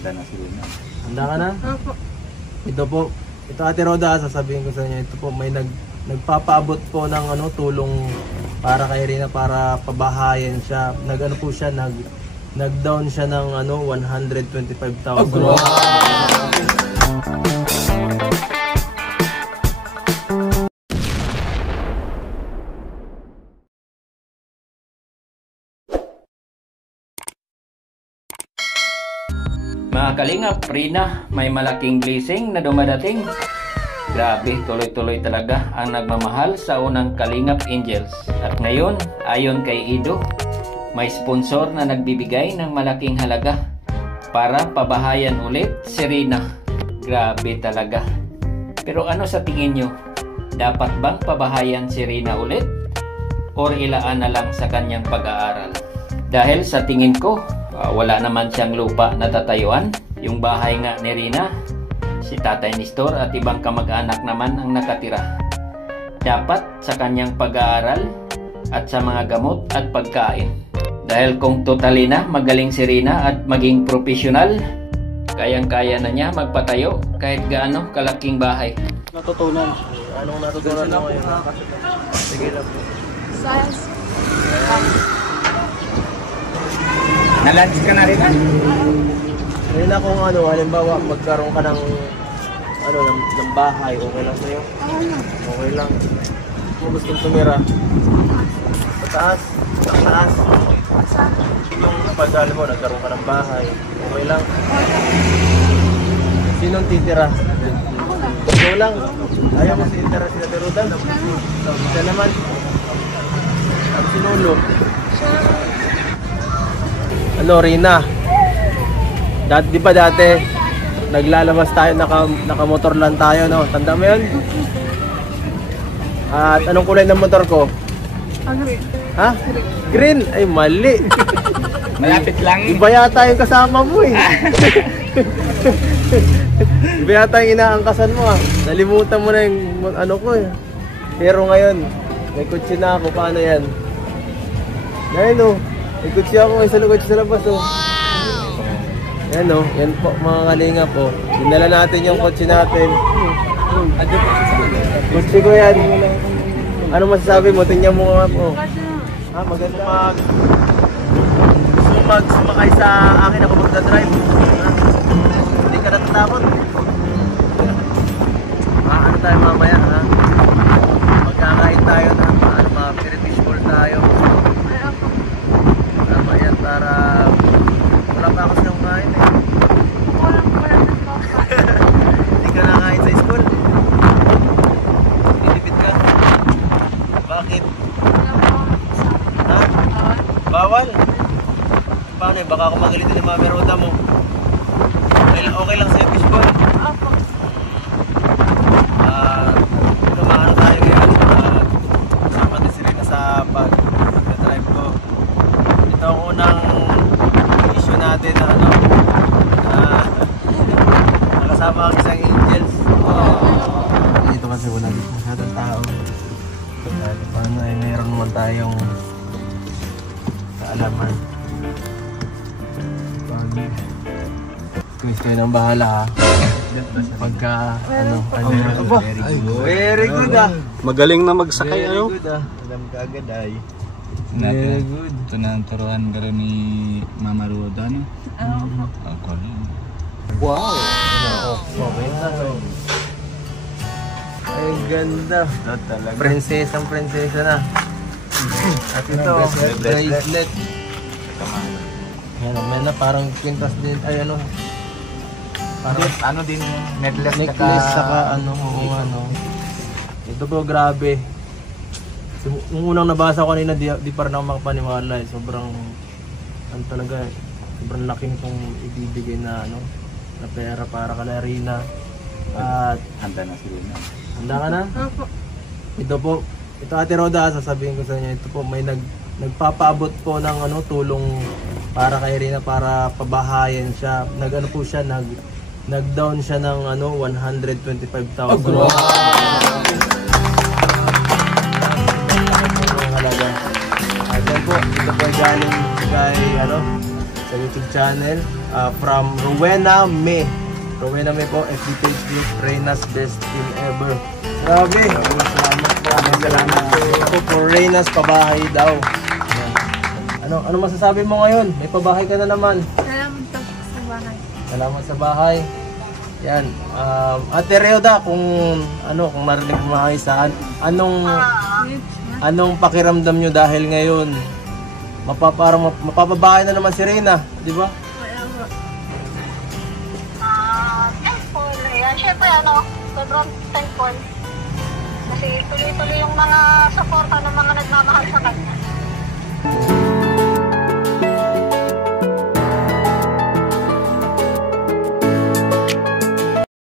Handa na si Rina. Handa ka na? Opo. Ito po, ito Ate Roda, sasabihin ko sa inyo, ito po may nagpapaabot po ng tulong para kay Rina para pabahayan siya. Nag-ano po siya, nag-down siya ng 125,000. Wow! Mga kalingap, Rina, may malaking blessing na dumadating. Grabe, tuloy-tuloy talaga ang nagmamahal sa unang Kalingap Angels. At ngayon, ayon kay Ido, may sponsor na nagbibigay ng malaking halaga para pabahayan ulit si Rina. Grabe talaga. Pero ano sa tingin nyo? Dapat bang pabahayan si Rina ulit? Or ilaan na lang sa kanyang pag-aaral? Dahil sa tingin ko, wala naman siyang lupa na tatayuan. Yung bahay nga ni Rina, si Tatay Nestor at ibang kamag-anak naman ang nakatira. Dapat sa kanyang pag-aaral at sa mga gamot at pagkain. Dahil kung totally na magaling si Rina at maging profesional, kayang-kaya na niya magpatayo kahit gaano kalaking bahay. Natutunan. Anong natutunan mo ngayon? Sige lang po. Science. Na-lunch ka na rin, ha? Rina, kung halimbawa magkaroon ka ng ng bahay, okay lang sa'yo? Okay lang. Kung gusto mong tumira, sa taas, yung pagdali mo, nagkaroon ka ng bahay, okay lang? Sinong titira? Ikaw lang. Ayaw mo titira sila Terudan? Siya naman. Ang sinulo. Rina, di ba dati naglalabas tayo, nakamotor lang tayo, no? Tanda mo yun? At anong kulay ng motor ko? Green. Ha? Green? Ay, mali. Malapit lang. Iba yata yung kasama mo eh. Iba yata yung inaangkasan mo ah. Nalimutan mo na yung ko eh. Pero ngayon, may kutsi na ako. Paano yan? Ngayon oh. May kutsi ako, may salugod sa labas oh. Yan oh, yan po mga kalinga po. Dinala natin yung kutsi natin. Kutsi ko yan. Ano masasabi mo? Tingnan mo nga po. Maganda sumakay sa akin ako magdadrive. Hindi ka natatakot. Ano tayo mamaya ha? Magkakain tayo na mga fishbowl tayo. Tama yan para wala pa ako silang kain eh. Hindi ka nakain sa school? Nilipid ka? Bakit? Ha? Bawal? Paano eh? Baka ako magalitin ng mga meroda mo. Okay lang sa'yo fishbowl? Tumahan tayo ngayon. Kasama din si Rina sa pag-drive ko. Ito ang unang issue natin na nakasama ang isang angels. Dito kasi wala dito masyadong tao. Paano ay mayroon naman tayong kaalaman. Quiz kayo ng bahala ha. Pagka very good ah. Magaling na magsakay Very good ah. Alam ka agad ay. Very good. Ito na ang turuan ka rin ni Mama Roda, no? Ako rin. Wow! Okay na. Ay ganda. Prinsesa na. At ito, bracelet. Yan na parang quintas din. Ay parang din necklace saka ito po grabe. Nung unang nabasa ko kanina di pa rin ako makapaniwala eh. Sobrang talaga eh. Sobrang laki nitong ibibigay na na pera para kay Rina. At handa na si Rina. Handa ka na? Opo. Ito po, ito Ate Roda, sasabihin ko sa inyo, ito po may nagpapaabot po ng tulong para kay Rina para pabahayan siya. Po siya, nag-down siya ng 125,000. Wow! Halaga. At yan po, ito po galing kay sa YouTube channel. From Rowena May. Rowena May po, FB page group, Reyna's Best Team Ever. Grabe! Salamat po for Reyna's pabahay daw. Ano masasabi mo ngayon? May pabahay ka na naman. Salamat sa bahay. Salamat sa bahay. Yan. Ate Reuda, kung marinig mo maayos anong pakiramdam nyo dahil ngayon mapapabahay na naman si Reyna, di ba? Wala po. Thankful. Ayan, syempre sobrang thankful. Kasi tuloy-tuloy yung mga suporta ng mga nagmamahal sa kanya.